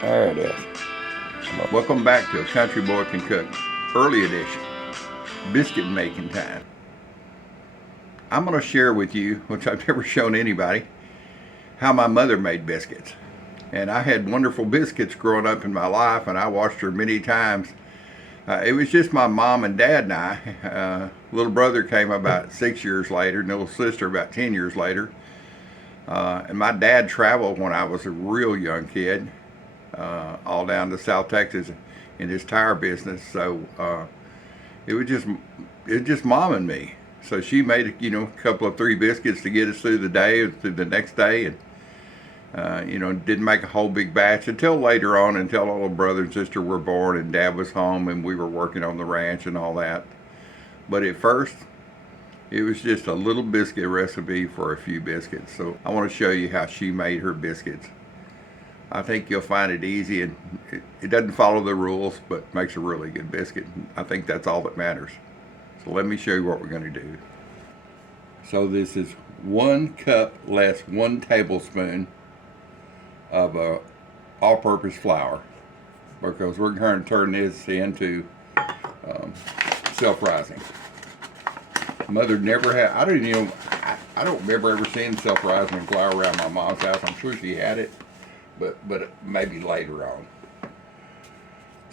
There it is. Welcome back to A Country Boy Can Cook, early edition, biscuit making time. I'm going to share with you, which I've never shown anybody, how my mother made biscuits. And I had wonderful biscuits growing up in my life, and I watched her many times. It was just my mom and dad and I. Little brother came about 6 years later, and little sister about 10 years later. And my dad traveled when I was a real young kid, all down to South Texas in his tire business. So it was just mom and me. So she made a couple of 3 biscuits to get us through the day, through the next day, and didn't make a whole big batch until later on, until our little brother and sister were born and dad was home and we were working on the ranch and all that. But at first, it was just a little biscuit recipe for a few biscuits. So I want to show you how she made her biscuits. I think you'll find it easy, and it doesn't follow the rules, but makes a really good biscuit. I think that's all that matters. So let me show you what we're going to do. So this is 1 cup less 1 tablespoon of all-purpose flour, because we're going to turn this into self-rising. Mother never had, I don't remember ever seeing self-rising flour around my mom's house. I'm sure she had it, but maybe later on.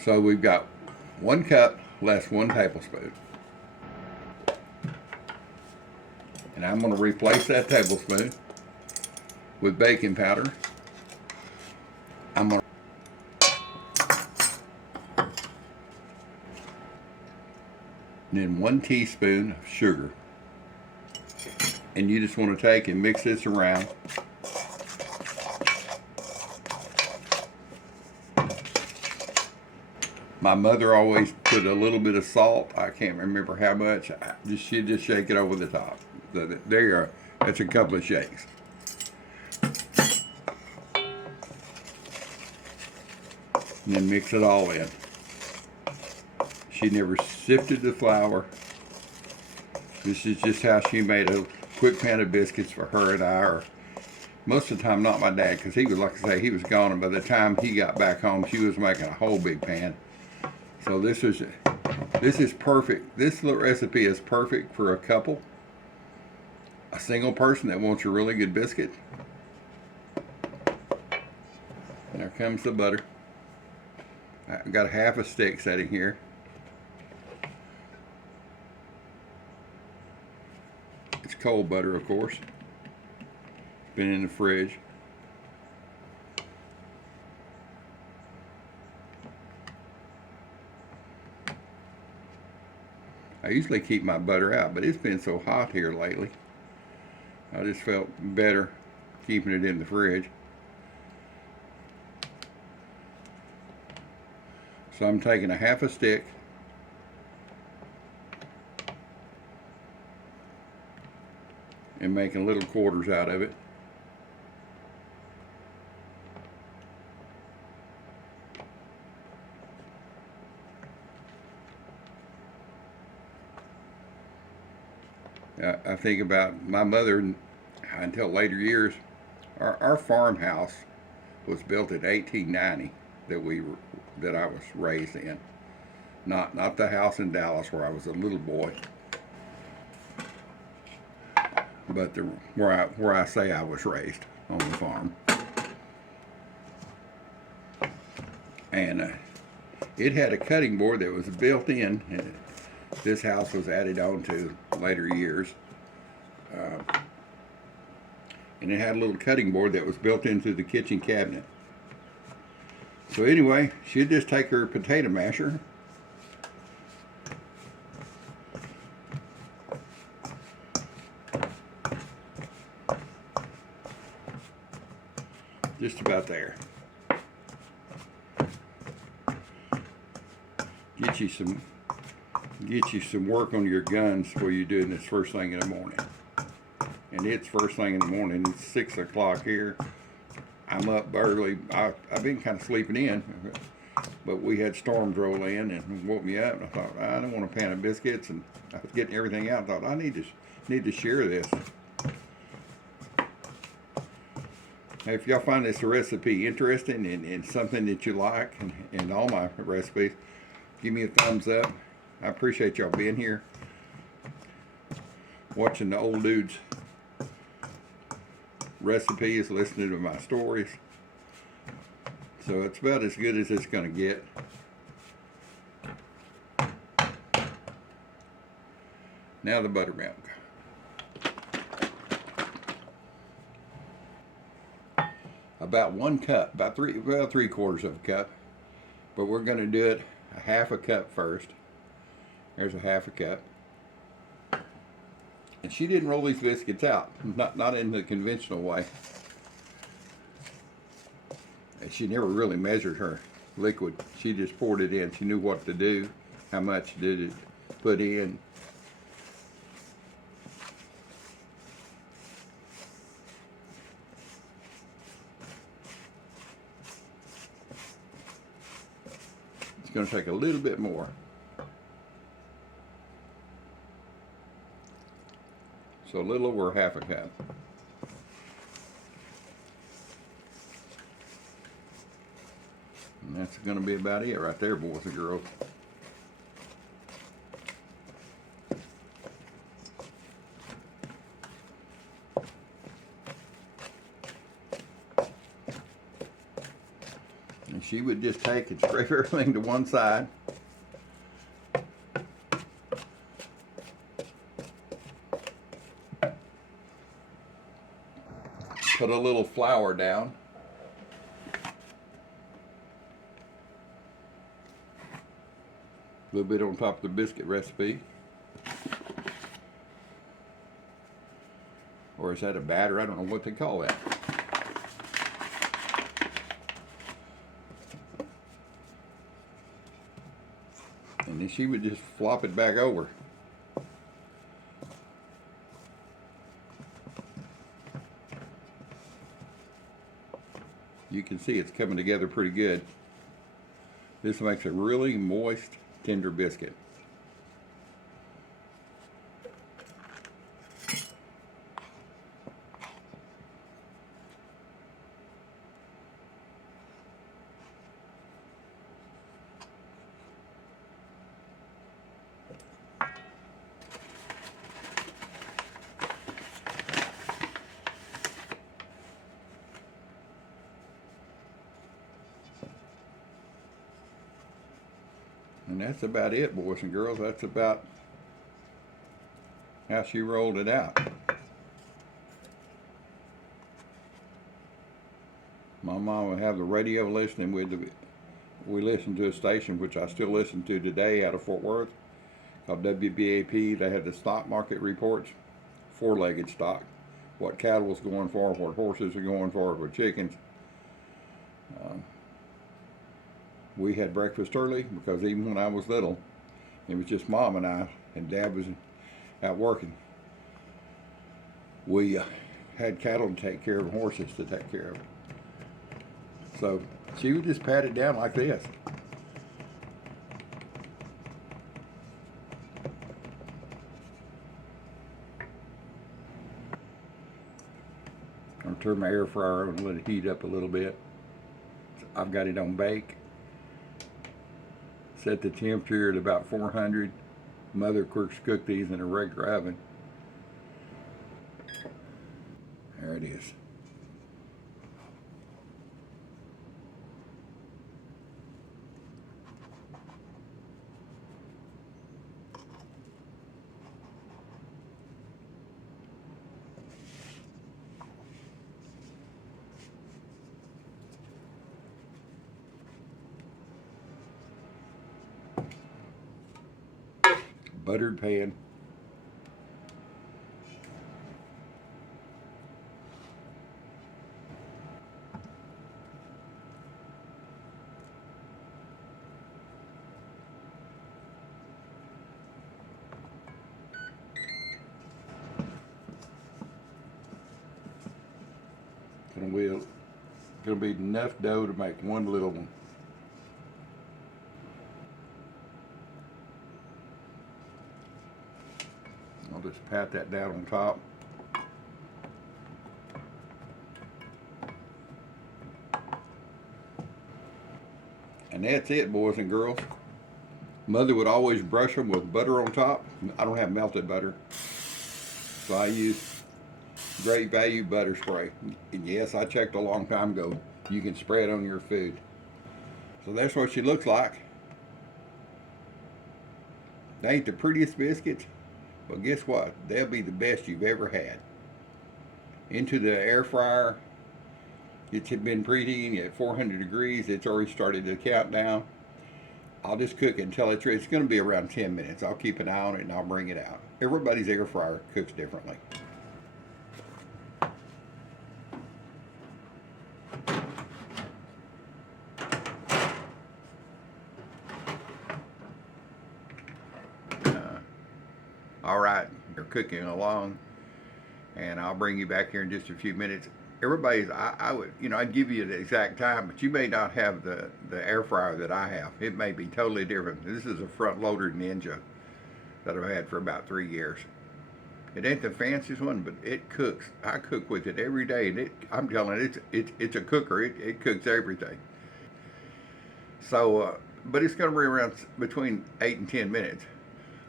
So we've got 1 cup less 1 tablespoon. And I'm going to replace that tablespoon with baking powder. I'm going to, and then 1 teaspoon of sugar. And you just want to take and mix this around. My mother always put a little bit of salt. I can't remember how much. She'd just shake it over the top. There you go. That's a couple of shakes. And then mix it all in. She never sifted the flour. This is just how she made a quick pan of biscuits for her and I. Or most of the time, not my dad, because he was, like I say, he was gone. And by the time he got back home, she was making a whole big pan. So this is perfect. This little recipe is perfect for a couple, a single person that wants a really good biscuit. There comes the butter. I've got 1/2 stick sitting here. It's cold butter, of course. It's been in the fridge. I usually keep my butter out, but it's been so hot here lately. I just felt better keeping it in the fridge. So I'm taking 1/2 stick and making little quarters out of it. I think about my mother until later years. Our farmhouse was built in 1890 that I was raised in. Not the house in Dallas where I was a little boy, but where I say I was raised on the farm. And it had a cutting board that was built in. This house was added on to later years. And it had a little cutting board that was built into the kitchen cabinet. So anyway, she'd just take her potato masher just about there. Get you some work on your guns before you're doing this first thing in the morning. And it's first thing in the morning. It's 6 o'clock here. I'm up early. I've been kind of sleeping in, but we had storms roll in and woke me up. And I thought, I don't want a pan of biscuits, and I was getting everything out. I thought I need to share this. If y'all find this recipe interesting and something that you like, and all my recipes, give me a thumbs up. I appreciate y'all being here, watching the old dude's recipes, listening to my stories. So it's about as good as it's going to get. Now the buttermilk. About 1 cup, about three quarters of a cup. But we're going to do it a half a cup first. There's a half a cup. And she didn't roll these biscuits out, not in the conventional way. And she never really measured her liquid. She just poured it in. She knew what to do, how much did it put in. It's going to take a little bit more. So a little over half a cup. And that's going to be about it right there, boys and girls. And she would just take and scrape everything to one side. Put a little flour down. A little bit on top of the biscuit recipe. Or is that a batter? I don't know what they call that. And then she would just flop it back over. You can see it's coming together pretty good. This makes a really moist, tender biscuit. And that's about it, boys and girls. That's about how she rolled it out. My mom would have the radio listening we listened to a station which I still listen to today out of Fort Worth called WBAP. They had the stock market reports, four-legged stock, what cattle was going for, what horses are going for, what chickens. We had breakfast early because even when I was little, it was just Mom and I, and Dad was out working. We had cattle to take care of and horses to take care of. So she would just pat it down like this. I'll turn my air fryer on and let it heat up a little bit. I've got it on bake. Set the temperature at about 400. Mother cooks these in a regular oven. There it is. Buttered pan. Gonna be enough dough to make one little one. I'll just pat that down on top. And that's it, boys and girls. Mother would always brush them with butter on top. I don't have melted butter, so I use Great Value butter spray. And yes, I checked a long time ago. You can spray it on your food. So that's what she looks like. They ain't the prettiest biscuits, but guess what? They'll be the best you've ever had. Into the air fryer. It's been preheating at 400 degrees. It's already started the countdown. I'll just cook it until it's ready. It's going to be around 10 minutes. I'll keep an eye on it and I'll bring it out. Everybody's air fryer cooks differently. All right, you're cooking along, and I'll bring you back here in just a few minutes. Everybody's, I would, I'd give you the exact time, but you may not have the air fryer that I have. It may be totally different. This is a front loader Ninja that I've had for about 3 years. It ain't the fanciest one, but it cooks. I cook with it every day, and I'm telling you, it's a cooker. It cooks everything. So, but it's going to be around between 8 and 10 minutes.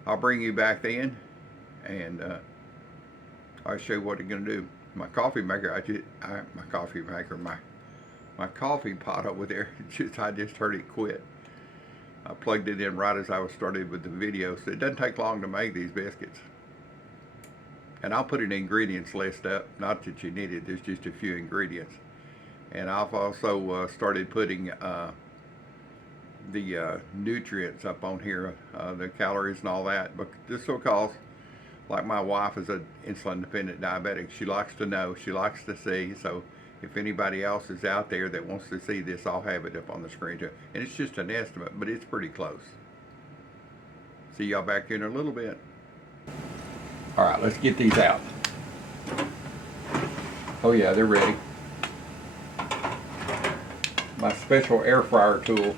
I'll bring you back then, and I'll show you what it's going to do. My coffee maker, my coffee pot over there, I just heard it quit. I plugged it in right as I was started with the video, so it doesn't take long to make these biscuits. And I'll put an ingredients list up, not that you need it, there's just a few ingredients. And I've also started putting the nutrients up on here, the calories and all that, but just because, like my wife is an insulin dependent diabetic, she likes to know, she likes to see. So if anybody else is out there that wants to see this, I'll have it up on the screen too. And it's just an estimate, but it's pretty close. See y'all back here in a little bit. All right, let's get these out. Oh yeah, they're ready. My special air fryer tool,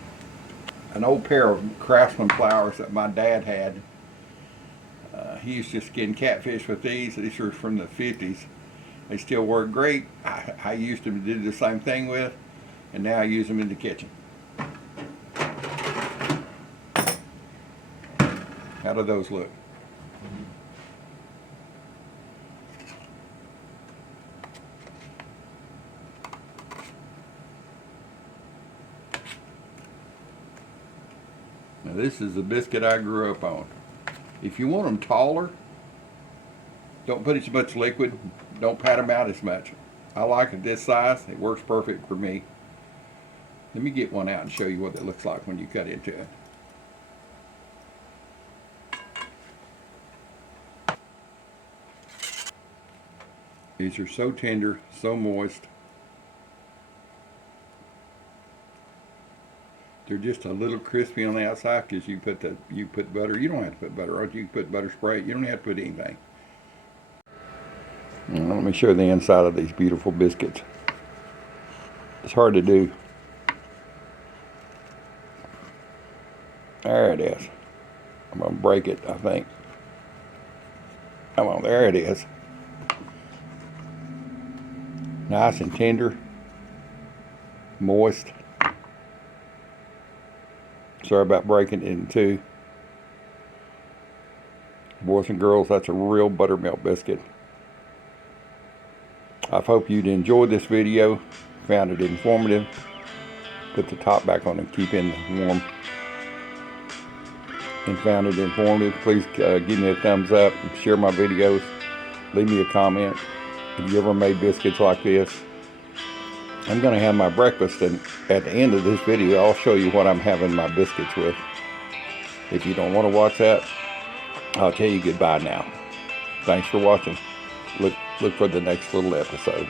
an old pair of Craftsman pliers that my dad had. He used to skin catfish with these. These were from the 50s. They still work great. I used them to do the same thing with, and now I use them in the kitchen. How do those look? Now this is the biscuit I grew up on. If you want them taller, don't put as much liquid. Don't pat them out as much. I like it this size. It works perfect for me. Let me get one out and show you what it looks like when you cut into it. These are so tender, so moist. They're just a little crispy on the outside because you put butter. You don't have to put butter on it. You can put butter spray. You don't have to put anything. Now, let me show you the inside of these beautiful biscuits. It's hard to do. There it is. I'm going to break it, I think. Come on, there it is. Nice and tender. Moist. Sorry about breaking it in two. Boys and girls, that's a real buttermilk biscuit. I hope you'd enjoyed this video, found it informative. Put the top back on and keep it warm. And found it informative. Please give me a thumbs up, share my videos, leave me a comment. Have you ever made biscuits like this? I'm going to have my breakfast, and at the end of this video I'll show you what I'm having my biscuits with. If you don't want to watch that, I'll tell you goodbye now. Thanks for watching. Look for the next little episode.